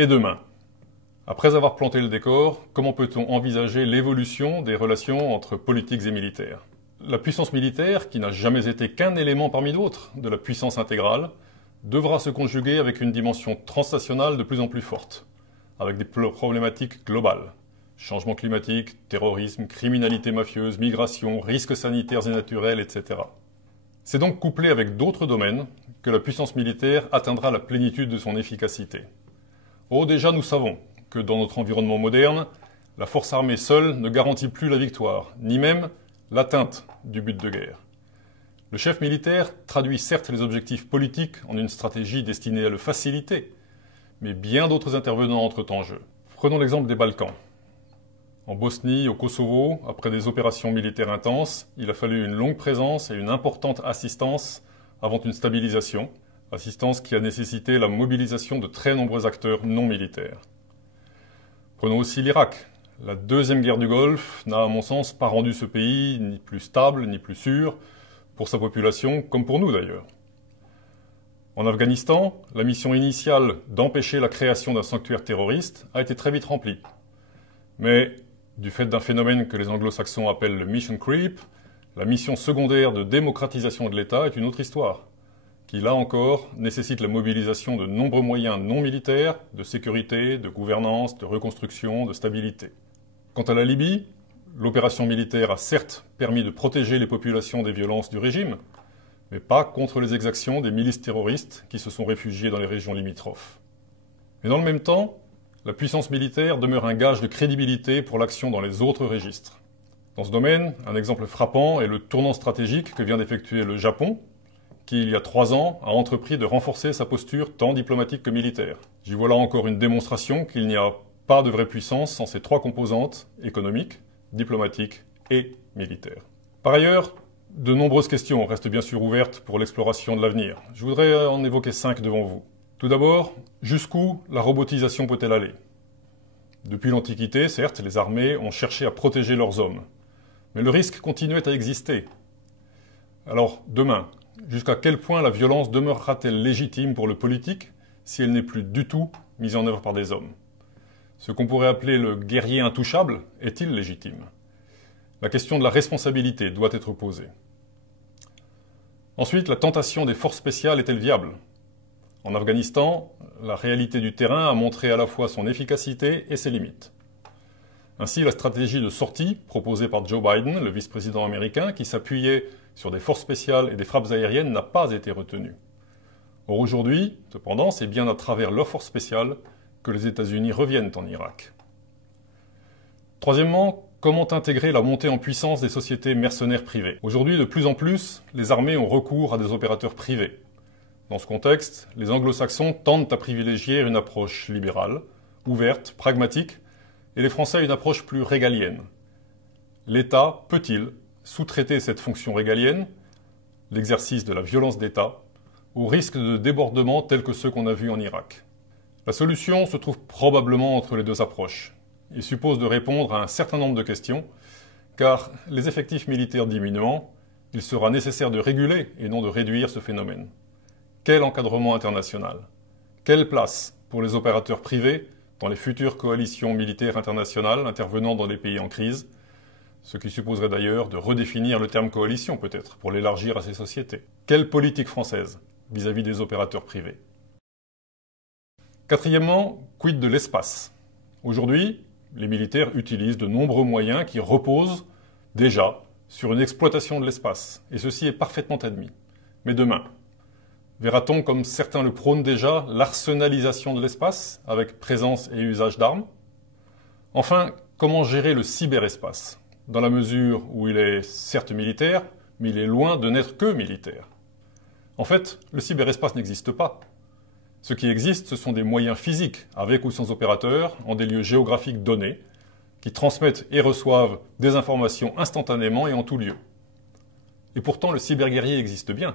Et demain? Après avoir planté le décor, comment peut-on envisager l'évolution des relations entre politiques et militaires? La puissance militaire, qui n'a jamais été qu'un élément parmi d'autres de la puissance intégrale, devra se conjuguer avec une dimension transnationale de plus en plus forte, avec des problématiques globales. Changement climatique, terrorisme, criminalité mafieuse, migration, risques sanitaires et naturels, etc. C'est donc couplé avec d'autres domaines que la puissance militaire atteindra la plénitude de son efficacité. Oh, déjà nous savons que dans notre environnement moderne, la force armée seule ne garantit plus la victoire, ni même l'atteinte du but de guerre. Le chef militaire traduit certes les objectifs politiques en une stratégie destinée à le faciliter, mais bien d'autres intervenants entrent en jeu. Prenons l'exemple des Balkans. En Bosnie, au Kosovo, après des opérations militaires intenses, il a fallu une longue présence et une importante assistance avant une stabilisation, assistance qui a nécessité la mobilisation de très nombreux acteurs non militaires. Prenons aussi l'Irak. La deuxième guerre du Golfe n'a, à mon sens, pas rendu ce pays ni plus stable, ni plus sûr, pour sa population, comme pour nous d'ailleurs. En Afghanistan, la mission initiale d'empêcher la création d'un sanctuaire terroriste a été très vite remplie. Mais, du fait d'un phénomène que les anglo-saxons appellent le mission creep, la mission secondaire de démocratisation de l'État est une autre histoire, qui là encore nécessite la mobilisation de nombreux moyens non militaires, de sécurité, de gouvernance, de reconstruction, de stabilité. Quant à la Libye, l'opération militaire a certes permis de protéger les populations des violences du régime, mais pas contre les exactions des milices terroristes qui se sont réfugiées dans les régions limitrophes. Mais dans le même temps, la puissance militaire demeure un gage de crédibilité pour l'action dans les autres registres. Dans ce domaine, un exemple frappant est le tournant stratégique que vient d'effectuer le Japon, qui, il y a 3 ans, a entrepris de renforcer sa posture tant diplomatique que militaire. J'y vois là encore une démonstration qu'il n'y a pas de vraie puissance sans ces 3 composantes, économiques, diplomatiques et militaires. Par ailleurs, de nombreuses questions restent bien sûr ouvertes pour l'exploration de l'avenir. Je voudrais en évoquer 5 devant vous. Tout d'abord, jusqu'où la robotisation peut-elle aller? Depuis l'Antiquité, certes, les armées ont cherché à protéger leurs hommes. Mais le risque continuait à exister. Alors, demain, jusqu'à quel point la violence demeurera-t-elle légitime pour le politique si elle n'est plus du tout mise en œuvre par des hommes? Ce qu'on pourrait appeler le guerrier intouchable est-il légitime? La question de la responsabilité doit être posée. Ensuite, la tentation des forces spéciales est-elle viable? En Afghanistan, la réalité du terrain a montré à la fois son efficacité et ses limites. Ainsi, la stratégie de sortie proposée par Joe Biden, le vice-président américain, qui s'appuyait sur des forces spéciales et des frappes aériennes, n'a pas été retenue. Or aujourd'hui, cependant, c'est bien à travers leurs forces spéciales que les États-Unis reviennent en Irak. Troisièmement, comment intégrer la montée en puissance des sociétés mercenaires privées? Aujourd'hui, de plus en plus, les armées ont recours à des opérateurs privés. Dans ce contexte, les anglo-saxons tentent à privilégier une approche libérale, ouverte, pragmatique, et les Français une approche plus régalienne. L'État peut-il sous-traiter cette fonction régalienne, l'exercice de la violence d'État, au risque de débordements tels que ceux qu'on a vus en Irak? La solution se trouve probablement entre les 2 approches et suppose de répondre à un certain nombre de questions, car les effectifs militaires diminuant, il sera nécessaire de réguler et non de réduire ce phénomène. Quel encadrement international? Quelle place pour les opérateurs privés dans les futures coalitions militaires internationales intervenant dans les pays en crise, ce qui supposerait d'ailleurs de redéfinir le terme coalition peut-être pour l'élargir à ces sociétés? Quelle politique française vis-à-vis des opérateurs privés? Quatrièmement, quid de l'espace? Aujourd'hui, les militaires utilisent de nombreux moyens qui reposent déjà sur une exploitation de l'espace, et ceci est parfaitement admis. Mais demain, verra-t-on, comme certains le prônent déjà, l'arsenalisation de l'espace, avec présence et usage d'armes? Enfin, comment gérer le cyberespace, dans la mesure où il est certes militaire, mais il est loin de n'être que militaire? En fait, le cyberespace n'existe pas. Ce qui existe, ce sont des moyens physiques, avec ou sans opérateurs, en des lieux géographiques donnés, qui transmettent et reçoivent des informations instantanément et en tout lieu. Et pourtant, le cyberguerrier existe bien.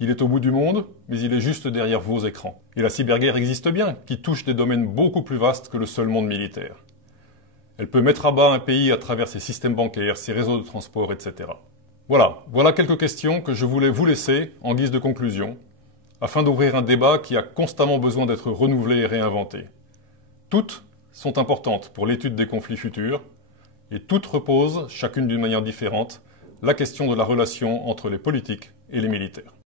Il est au bout du monde, mais il est juste derrière vos écrans. Et la cyberguerre existe bien, qui touche des domaines beaucoup plus vastes que le seul monde militaire. Elle peut mettre à bas un pays à travers ses systèmes bancaires, ses réseaux de transport, etc. Voilà quelques questions que je voulais vous laisser en guise de conclusion, afin d'ouvrir un débat qui a constamment besoin d'être renouvelé et réinventé. Toutes sont importantes pour l'étude des conflits futurs, et toutes reposent, chacune d'une manière différente, la question de la relation entre les politiques et les militaires.